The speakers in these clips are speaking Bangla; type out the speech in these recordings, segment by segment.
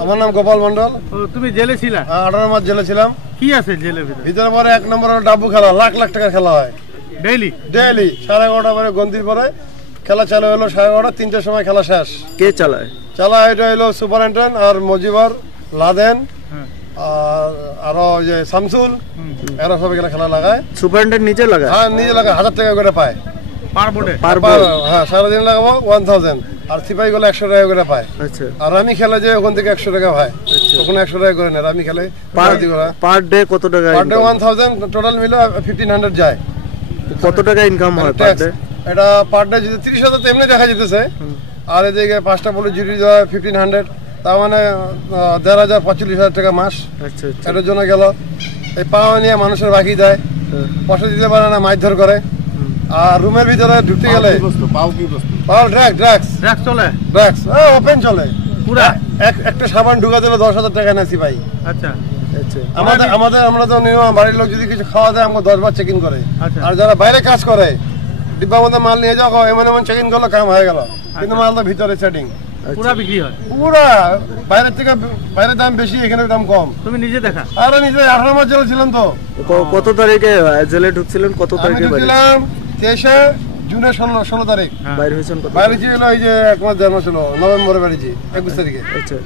আমার নাম গোপাল মন্ডল। তুমি জেলে ছিলা? 18 মাস জেলে ছিলাম। কি আছে জেলের ভিতরে? ভিতরে পরে 1 নম্বর ডাব্বু খেলা, লাখ লাখ টাকা খেলা হয় ডেইলি। 11:30 পরে গন্তির পরে খেলা চালু হলো 11:30, 3টার সময় খেলা শেষ। কে চালায়? এটা হলো সুপারিনটেন্ডেন্ট আর মজিবর, লাদেন আর আরো যে শামসুল, এরা সব এখানে খেলা লাগায়। সুপারিনটেন্ডেন্ট নিজে লাগায়? হ্যাঁ নিজে লাগায়, 1000 টাকা করে পায় পার বোর্ডে। হ্যাঁ সারাদিন লাগাবো 1000, আর সিপাহি গুলো 100 টাকা করে পায়। আচ্ছা। আর আমি খেলে যে ওখান থেকে 100 টাকা পায়, ওখানে 100 টাকা করে নেয়। আমি খেলে পার ডে কত টাকা? পার ডে 1000, টোটাল মিলে 1500 যায়। কত টাকা ইনকাম হয় পার ডে? এটা পার ডে যদি 30,000 তো এমনি দেখা যেতেছে, আর এদিকে 5টা পুলিশ ডিউটি দেওয়া 1500, তার মানে 15,000 45,000 টাকা মাস। আচ্ছা। এটার জন্য গেল। এই পাওয়া নিয়ে মানুষের বাকি দেয়, পয়সা দিতে পারে না, মারধর করে। আর রুমের ভিতরে ঢুকতে গেলে পাও ড্রাগস চলে, ড্রাগস ওপেন চলে পুরা। একটা সাবান ঢুকা দিলে 10,000 টাকা নেছি ভাই। আচ্ছা। আমরা তো বাড়ির লোক যদি কিছু খাওয়া দেয় আমাকে 10 বার চেক ইন করে। আর যারা বাইরে কাজ করে ডিব্বার মধ্যে মাল নিয়ে যাও, এমন চেক ইন করলো, কাম হয়ে গেল। কিন্তু মাল তো ভিতরে সেটিং পুরা বিক্রি হয় পুরা। বাইরের থেকে বাইরের দাম বেশি, এখানে দাম কম। তুমি নিজে দেখা? আরে নিজে 18 মাস জেলে ছিলাম। তো কত তারিখে জেলে ঢুকছিলেন? কত তারিখে ঢুকছিলাম? 23 জুনের 16 তারিখ বাইরে হয়েছেন। বাইরে ছিল এই যে 1 মাস জন্ম ছিল, নভেম্বরে বেরিয়েছি 21 তারিখে। আচ্ছা।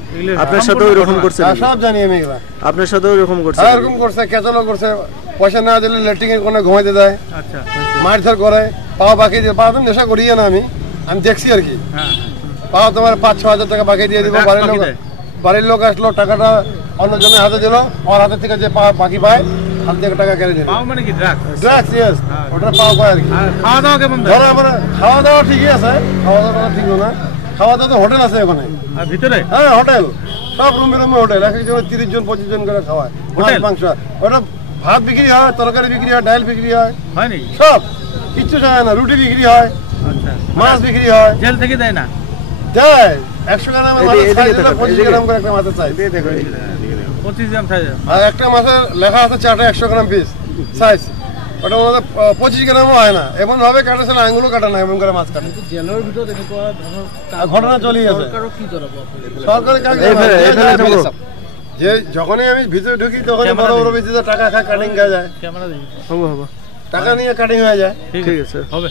আপনার সাথেও এরকম করছে? সব জানি আমি এগুলা। আপনার সাথেও এরকম করছে? এরকম করছে, কেচালো করছে, পয়সা না দিলে লেট্রিং এর কোণে ঘুমাইতে দেয়। আচ্ছা। মারধর করে, পাওয়া বাকি দিয়ে, পাওয়া তুমি নেশা করিয়ে না, আমি দেখছি আর কি। পাওয়া তোমার 5-6 হাজার টাকা বাকি দিয়ে দিব। বাড়ির লোক আসলো, টাকাটা অন্যজনের হাতে দিল, আমার হাতের থেকে যে বাকি পায় হাত থেকে টাকা কেড়ে দিল। মানে কি ড্রাগস? ইয়েস, ওটা পাওয়া পায় আর কি। খাওয়া দাওয়া কেমন? খাওয়া দাওয়া ঠিকই আছে, খাওয়া দাওয়া ঠিক না। খাওয়া দাওয়া তো হোটেল আছে ওখানে ভিতরে। হ্যাঁ হোটেল, সব রুমে হোটেল। এক একজন 30 জন 25 জন করে খাওয়ায়। মাংস, ওটা ভাত বিক্রি হয়, তরকারি বিক্রি হয়, ডাল বিক্রি হয়, সব কিচ্ছু চায় না। রুটি বিক্রি হয়, মাছ বিক্রি হয়। জেল থেকে দেয় না? দেয় 100 গ্রাম 25 গ্রাম করে একটা মাছের চাই। 25 গ্রাম সাইজ। আর একটা মাছের লেখা আছে চারটা 100 গ্রাম পিস সাইজ। ওটা মধ্যে 25 গ্রামও হয় না। এমন ভাবে কাটাছে না, আঙুলও কাটা না, এমন করে মাছ কাটে। জেলের ভিতরে ঘটনা চলে গেছে। সরকারের যে যখনই আমি ভিতরে ঢুকি তখনই বড় বড় ভিতরে টাকা খায়, কাটিং খাওয়া যায়। টাকা নিয়ে কাটিং হয়ে যায়। ঠিক আছে, হবে।